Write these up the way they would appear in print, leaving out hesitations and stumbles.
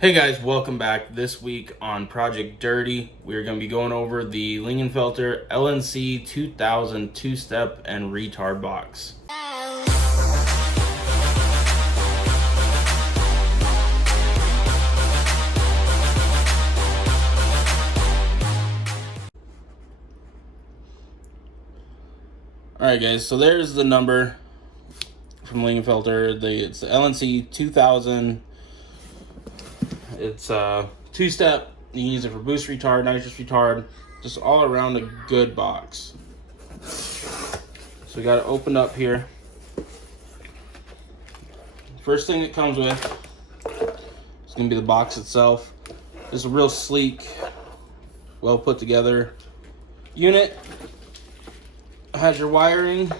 Hey guys, welcome back. This week on Project Dirty, we're going to be going over the Lingenfelter LNC-2000 two-step and retard box. Alright guys, so there's the number from Lingenfelter. It's the LNC-2000. It's a two-step. You can use it for boost retard, nitrous retard, just all around a good box. So we got it opened up here. First thing it comes with is going to be the box itself. It's a real sleek, well put together unit. It has your wiring.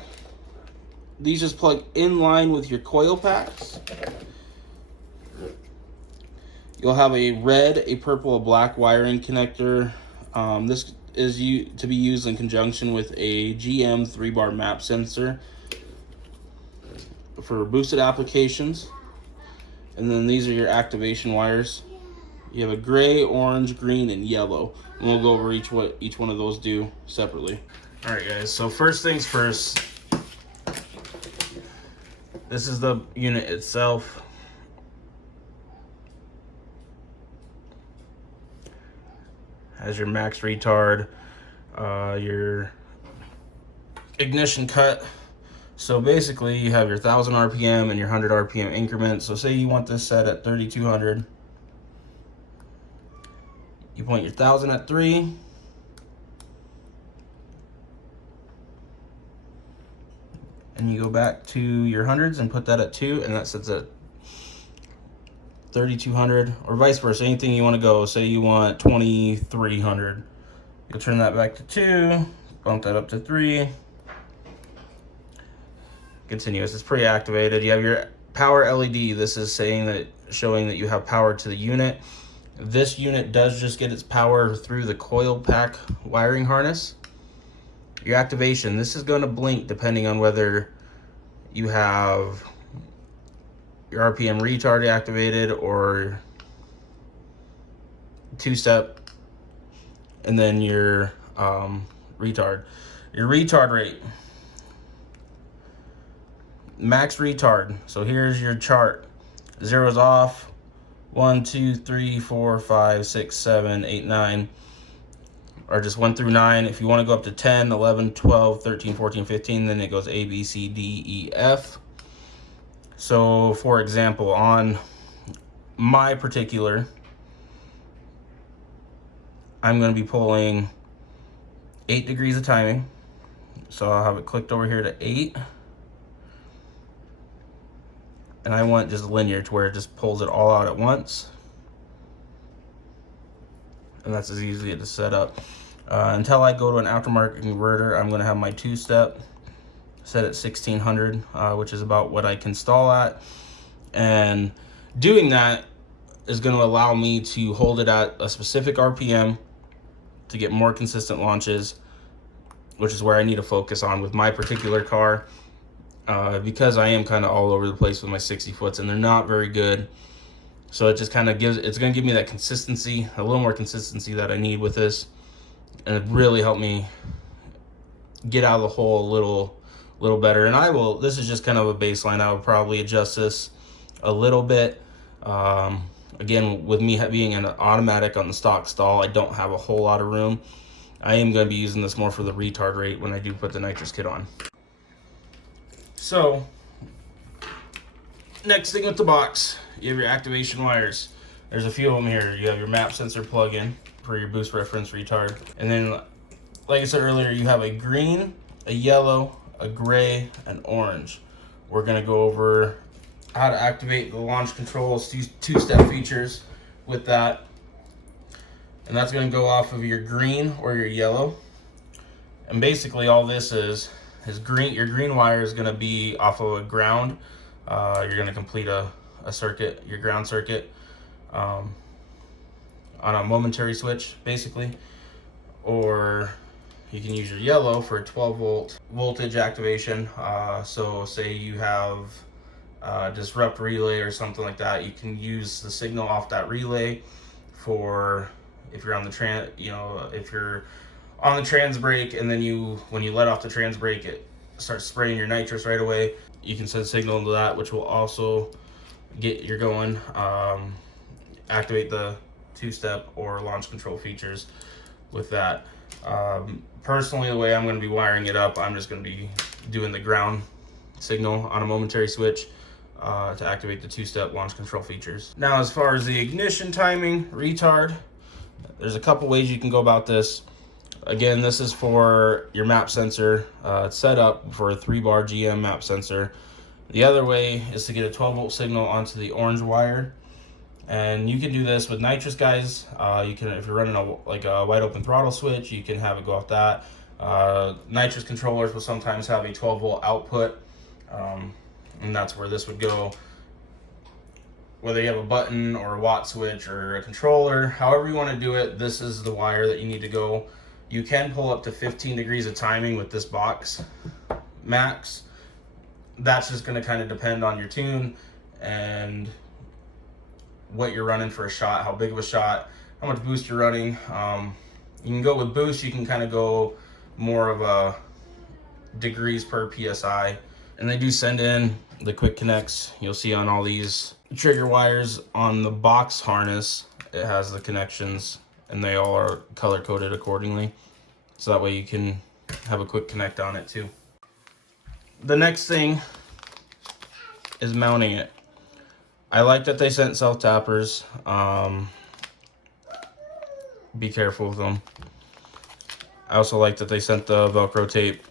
These just plug in line with your coil packs. You'll have a red, a purple, a black wiring connector. This is to be used in conjunction with a GM 3-bar map sensor for boosted applications. And then these are your activation wires. You have a gray, orange, green, and yellow. And we'll go over what each one of those do separately. All right, guys, so first things first. This is the unit itself. Has your max retard, your ignition cut. So basically you have your 1000 RPM and your 100 RPM increments. So say you want this set at 3200. You point your 1000 at 3. And you go back to your hundreds and put that at 2, and that sets at 3200, or vice versa. Anything you want to go. Say you want 2300. You'll turn that back to 2, bump that up to 3. Continuous. It's pre-activated. You have your power LED. This is showing that you have power to the unit. This unit does just get its power through the coil pack wiring harness. Your activation. This is going to blink depending on whether you have your RPM retard activated or two-step, and then your retard. Your retard rate. Max retard. So here's your chart. Zero's off. 1, 2, 3, 4, 5, 6, 7, 8, 9. Or just 1 through 9. If you want to go up to 10, 11, 12, 13, 14, 15, then it goes A, B, C, D, E, F. So, for example, on my particular, I'm going to be pulling 8 degrees of timing. So I'll have it clicked over here to 8. And I want just linear to where it just pulls it all out at once. And that's as easy to set up. Until I go to an aftermarket converter, I'm going to have my two-step set at 1600, which is about what I can stall at. And doing that is going to allow me to hold it at a specific RPM to get more consistent launches, which is where I need to focus on with my particular car, because I am kind of all over the place with my 60 foots and they're not very good. So it just kind of it's going to give me that consistency, a little more consistency that I need with this, and it really helped me get out of the hole a little better. And this is just kind of a baseline. I would probably adjust this a little bit. Again, with me being an automatic on the stock stall, I don't have a whole lot of room. I am going to be using this more for the retard rate when I do put the nitrous kit on. So, next thing with the box, you have your activation wires. There's a few of them here. You have your map sensor plug-in for your boost reference retard. And then, like I said earlier, you have a green, a yellow, a gray, and orange. We're going to go over how to activate the launch controls, two-step features with that. And that's going to go off of your green or your yellow. And basically all this is green. Your green wire is going to be off of a ground. You're going to complete a circuit, your ground circuit, on a momentary switch, basically. Or you can use your yellow for a 12 volt voltage activation. So say you have disrupt relay or something like that, you can use the signal off that relay for if you're on the if you're on the trans brake, and then when you let off the trans brake, it starts spraying your nitrous right away. You can send signal to that, which will also get you going, activate the two-step or launch control features with that. Personally, the way I'm going to be wiring it up, I'm just going to be doing the ground signal on a momentary switch to activate the two-step launch control features. Now, as far as the ignition timing, retard, there's a couple ways you can go about this. Again, this is for your map sensor. It's set up for a 3-bar GM map sensor. The other way is to get a 12-volt signal onto the orange wire. And you can do this with nitrous, guys. You can, if you're running a wide open throttle switch, you can have it go off that. Nitrous controllers will sometimes have a 12-volt output, and that's where this would go. Whether you have a button or a watt switch or a controller, however you want to do it, this is the wire that you need to go. You can pull up to 15 degrees of timing with this box max. That's just going to kind of depend on your tune and what you're running for a shot, how big of a shot, how much boost you're running. You can go with boost, you can kind of go more of a degrees per PSI. And they do send in the quick connects. You'll see on all these trigger wires on the box harness, it has the connections, and they all are color coded accordingly. So that way you can have a quick connect on it too. The next thing is mounting it. I like that they sent self-tappers. Be careful with them. I also like that they sent the Velcro tape.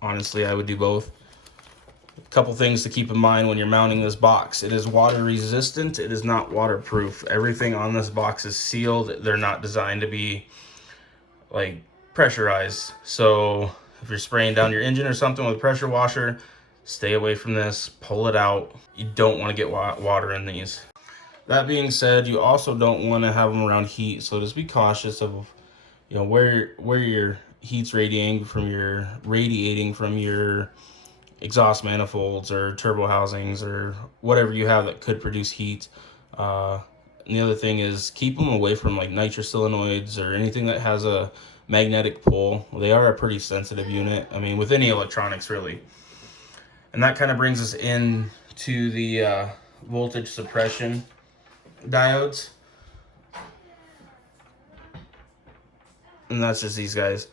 Honestly, I would do both. A couple things to keep in mind when you're mounting this box. It is water resistant. It is not waterproof. Everything on this box is sealed. They're not designed to be like pressurized. So if you're spraying down your engine or something with a pressure washer, stay away from this, pull it out. You don't want to get water in these. That being said, you also don't want to have them around heat, so just be cautious of, you know, where your heat's radiating from your exhaust manifolds or turbo housings or whatever you have that could produce heat. And the other thing is keep them away from like nitrous solenoids or anything that has a magnetic pull. They are a pretty sensitive unit. I mean, with any electronics really. And that kind of brings us into the voltage suppression diodes. And that's just these guys.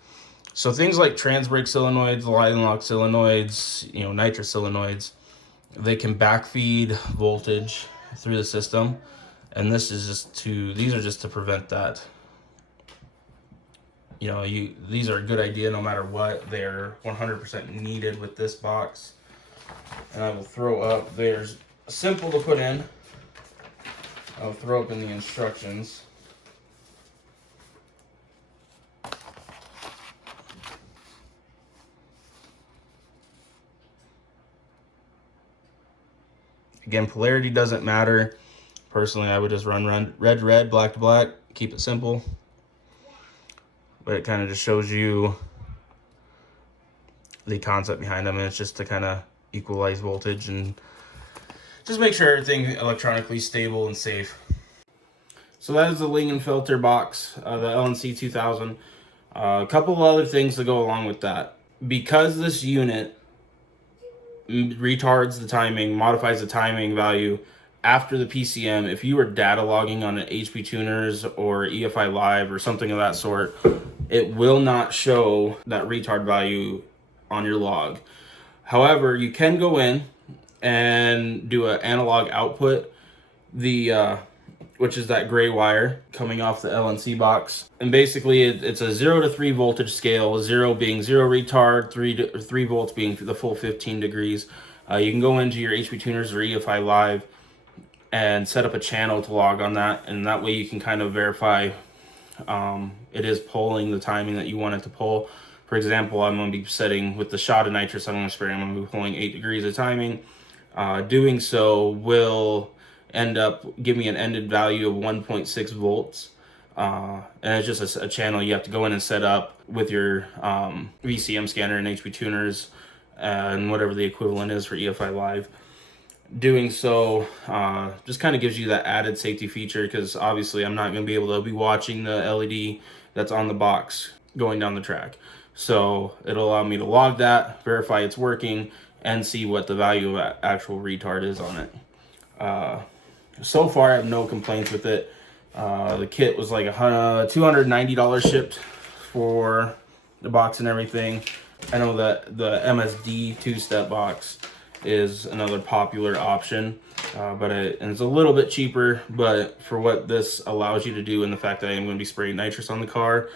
So things like trans brake solenoids, line lock solenoids, you know, nitrous solenoids, they can backfeed voltage through the system. And this is these are just to prevent that. You know, these are a good idea no matter what. They're 100% needed with this box. And I will throw up, there's simple to put in. I'll throw up in the instructions. Again, polarity doesn't matter. Personally, I would just run red to red, black to black, keep it simple. But it kind of just shows you the concept behind them, and it's just to kind of equalize voltage and just make sure everything electronically stable and safe. So that is the Lingenfelter box, the LNC-2000. A couple of other things to go along with that. Because this unit retards the timing, modifies the timing value after the PCM, if you were data logging on an HP Tuners or EFI Live or something of that sort, it will not show that retard value on your log. However, you can go in and do an analog output, which is that gray wire coming off the LNC box. And basically it's a 0 to 3 voltage scale, 0 being 0 retard, 3 volts being the full 15 degrees. You can go into your HP Tuners or EFI Live and set up a channel to log on that, and that way you can kind of verify it is pulling the timing that you want it to pull. For example, I'm going to be setting with the shot of nitrous I'm going to spray, I'm going to be pulling 8 degrees of timing. Doing so will end up giving me an ended value of 1.6 volts. And it's just a channel you have to go in and set up with your VCM scanner and HP Tuners. and whatever the equivalent is for EFI Live. Doing so just kind of gives you that added safety feature, because obviously I'm not going to be able to be watching the LED that's on the box going down the track. So it'll allow me to log that, verify it's working, and see what the value of actual retard is on it. So far I have no complaints with it. The kit was like $290 shipped for the box and everything. I know that the MSD 2-step box is another popular option, but it's a little bit cheaper, but for what this allows you to do and the fact that I am going to be spraying nitrous on the car,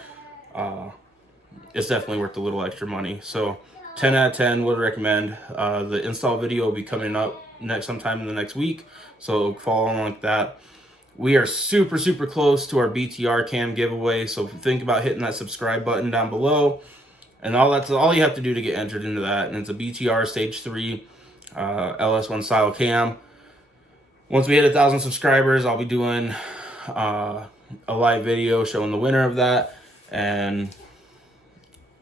it's definitely worth a little extra money. So 10 out of 10 would recommend. The install video will be coming up sometime in the next week, so follow along like that. We are super close to our BTR cam giveaway, so think about hitting that subscribe button down below, and that's all you have to do to get entered into that. And it's a BTR stage 3 LS1 style cam. Once we hit 1,000 subscribers, I'll be doing a live video showing the winner of that. And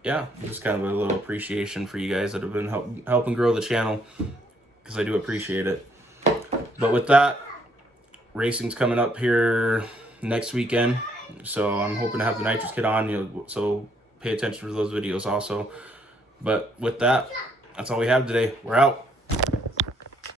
yeah, just kind of a little appreciation for you guys that have been helping grow the channel, because I do appreciate it. But with that, racing's coming up here next weekend, so I'm hoping to have the nitrous kit on, so pay attention to those videos also. But with that, that's all we have today. We're out.